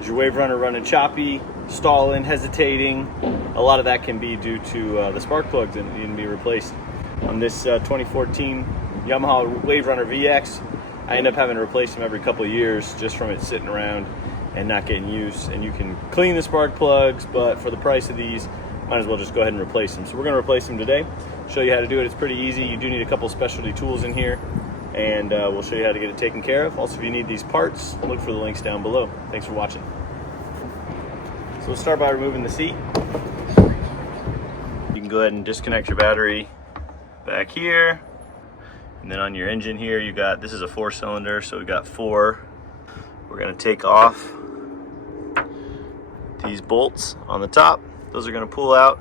Is your Waverunner running choppy, stalling, hesitating? A lot of that can be due to the spark plugs that need to be replaced. On this 2014 Yamaha Waverunner VX, I end up having to replace them every couple of years just from it sitting around and not getting used. And you can clean the spark plugs, but for the price of these, might as well just go ahead and replace them. So we're gonna replace them today. Show you how to do it. It's pretty easy. You do need a couple specialty tools in here, and we'll show you how to get it taken care of. Also, if you need these parts, look for the links down below. Thanks for watching. So we'll start by removing the seat. You can go ahead and disconnect your battery back here. And then on your engine here, you got, this is a 4-cylinder, so we got 4. We're gonna take off these bolts on the top. Those are gonna pull out,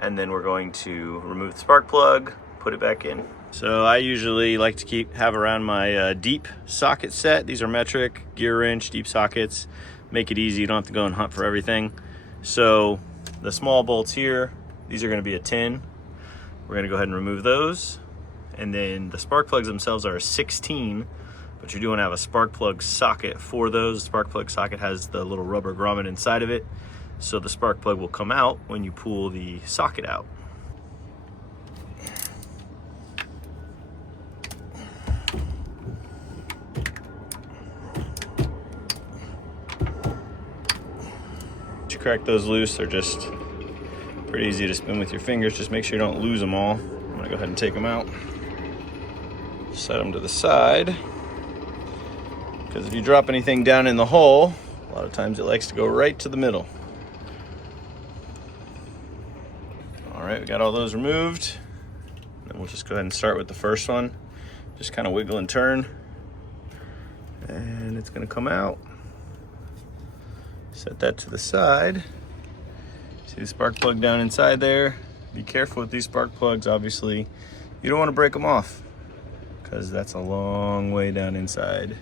and then we're going to remove the spark plug, put it back in. So I usually like to have around my deep socket set. These are metric, gear wrench, deep sockets. Make it easy, you don't have to go and hunt for everything. So the small bolts here, these are gonna be a 10. We're gonna go ahead and remove those. And then the spark plugs themselves are a 16, but you do wanna have a spark plug socket for those. The spark plug socket has the little rubber grommet inside of it, so the spark plug will come out when you pull the socket out. Once you crack those loose, they're just pretty easy to spin with your fingers. Just make sure you don't lose them all. I'm gonna go ahead and take them out. Set them to the side, because if you drop anything down in the hole, a lot of times it likes to go right to the middle. All right, we got all those removed. Then we'll just go ahead and start with the first one. Just kind of wiggle and turn, and it's gonna come out. Set that to the side. See the spark plug down inside there? Be careful with these spark plugs, obviously. You don't wanna break them off, because that's a long way down inside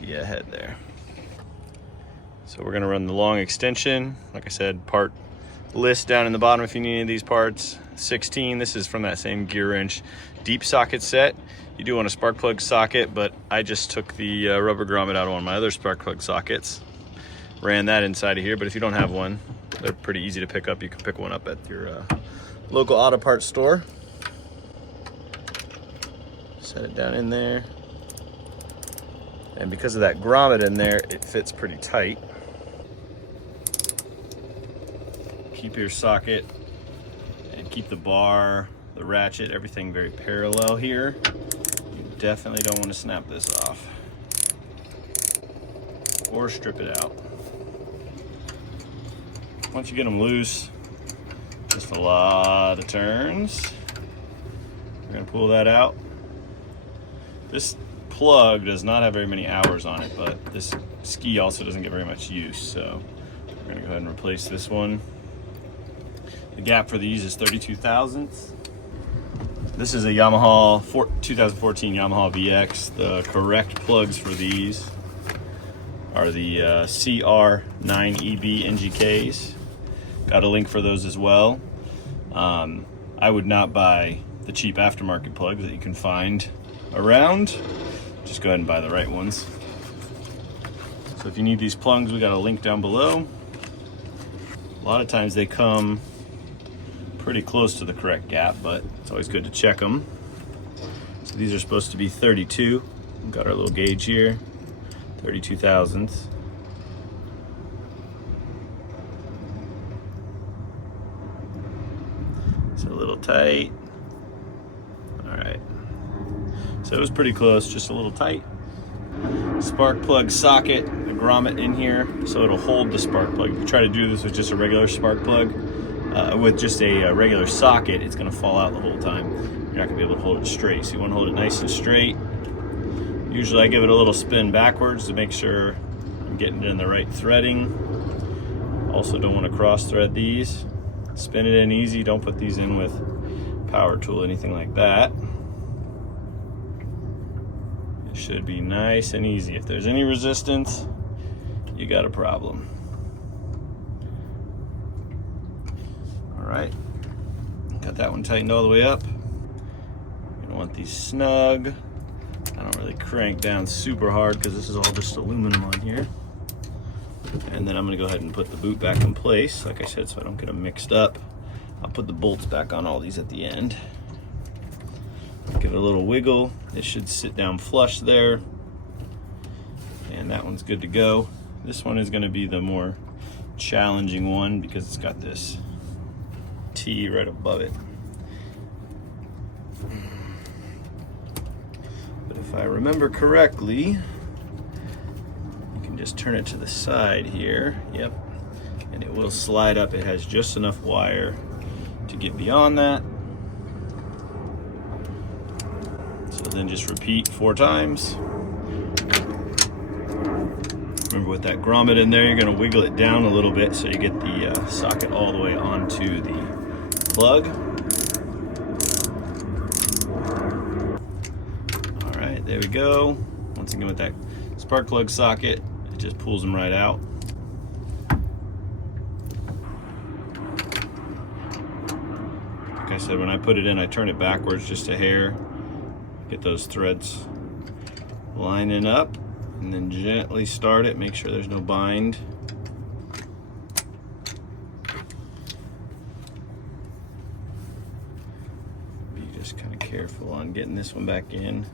the head there. So we're gonna run the long extension. Like I said, part list down in the bottom if you need any of these parts. 16, this is from that same gear wrench deep socket set. You do want a spark plug socket, but I just took the rubber grommet out of one of my other spark plug sockets. Ran that inside of here, but if you don't have one, they're pretty easy to pick up. You can pick one up at your local auto parts store. Set it down in there. And because of that grommet in there, it fits pretty tight. Keep your socket and keep the bar, the ratchet, everything very parallel here. You definitely don't want to snap this off or strip it out. Once you get them loose, just a lot of turns. We're gonna pull that out. This plug does not have very many hours on it, but this ski also doesn't get very much use, so we're gonna go ahead and replace this one. The gap for these is 32 thousandths. This is a Yamaha 2014 Yamaha VX. The correct plugs for these are the CR9EB NGKs. Got a link for those as well. I would not buy the cheap aftermarket plugs that you can find around. Just go ahead and buy the right ones. So if you need these plugs, we got a link down below. A lot of times they come pretty close to the correct gap, but it's always good to check them. So these are supposed to be 32. We've got our little gauge here, 32 thousandths. It's a little tight. All right. So it was pretty close, just a little tight. Spark plug socket, the grommet in here, so it'll hold the spark plug. If you try to do this with just a regular spark plug, with just a regular socket, it's gonna fall out the whole time. You're not gonna be able to hold it straight. So you wanna hold it nice and straight. Usually I give it a little spin backwards to make sure I'm getting it in the right threading. Also don't wanna cross thread these. Spin it in easy, don't put these in with power tool, anything like that. It should be nice and easy. If there's any resistance, you got a problem. All right, got that one tightened all the way up. You're gonna want these snug. I don't really crank down super hard because this is all just aluminum on here. And then I'm gonna go ahead and put the boot back in place, like I said, so I don't get them mixed up. I'll put the bolts back on all these at the end. Give it a little wiggle. It should sit down flush there. And that one's good to go. This one is gonna be the more challenging one because it's got this T right above it. But if I remember correctly, you can just turn it to the side here. Yep. And it will slide up. It has just enough wire to get beyond that. So then just repeat 4 times. Remember with that grommet in there, you're going to wiggle it down a little bit so you get the socket all the way onto the plug. All right, there we go. Once again with that spark plug socket, it just pulls them right out. Like I said, when I put it in, I turn it backwards just a hair. Get those threads lining up. And then gently start it, make sure there's no bind. Be just kind of careful on getting this one back in.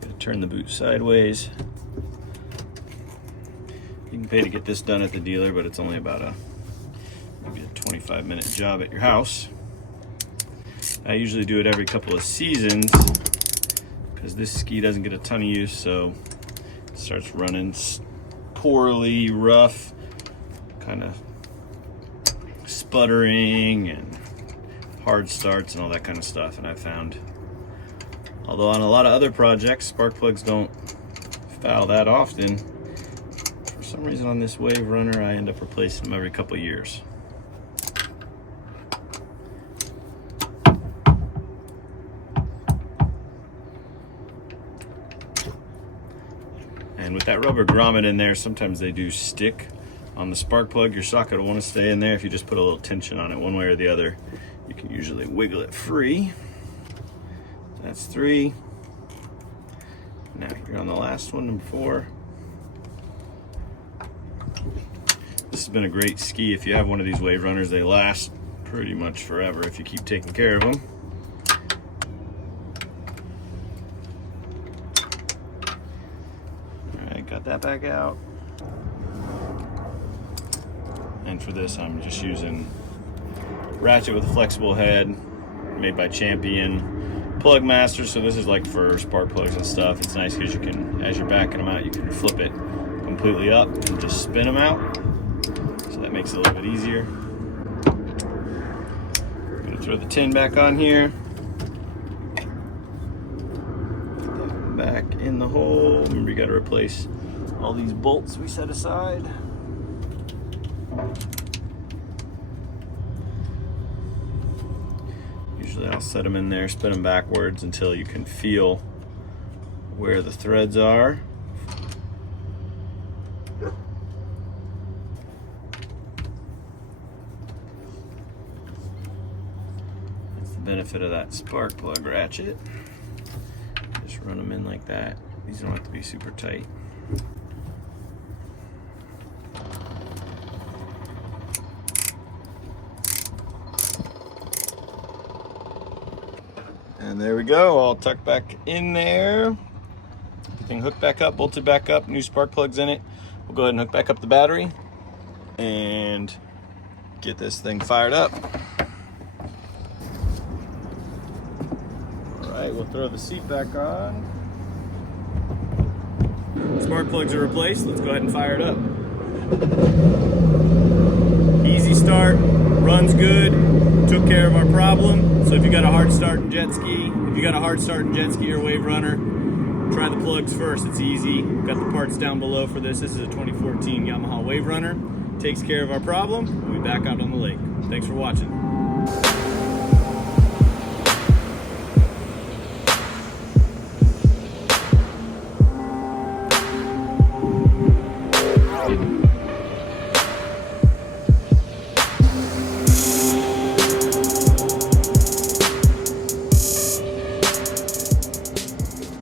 Gotta turn the boot sideways. You can pay to get this done at the dealer, but it's only about maybe a 25-minute job at your house. I usually do it every couple of seasons because this ski doesn't get a ton of use, so starts running poorly, rough, kind of sputtering and hard starts and all that kind of stuff. And I found, although on a lot of other projects, spark plugs don't foul that often, for some reason on this Waverunner, I end up replacing them every couple of years. And with that rubber grommet in there, sometimes they do stick on the spark plug. Your socket will want to stay in there. If you just put a little tension on it one way or the other, you can usually wiggle it free. That's 3. Now you're on the last one, number 4. This has been a great ski. If you have one of these Waverunners, they last pretty much forever if you keep taking care of them. Got that back out. And for this, I'm just using ratchet with a flexible head, made by Champion Plug Master. So this is like for spark plugs and stuff. It's nice because you can, as you're backing them out, you can flip it completely up and just spin them out. So that makes it a little bit easier. I'm gonna throw the tin back on here. Put that one back in the hole. Remember, you gotta replace all these bolts we set aside. Usually I'll set them in there, spin them backwards until you can feel where the threads are. That's the benefit of that spark plug ratchet. Just run them in like that. These don't have to be super tight. And there we go, all tucked back in there. Everything hooked back up, bolted back up, new spark plugs in it. We'll go ahead and hook back up the battery and get this thing fired up. All right, we'll throw the seat back on. Spark plugs are replaced. Let's go ahead and fire it up. Easy start, runs good, took care of our problem. So if you got a hard start in jet ski, or Waverunner, try the plugs first. It's easy. Got the parts down below for this. This is a 2014 Yamaha Waverunner. Takes care of our problem. We'll be back out on the lake. Thanks for watching.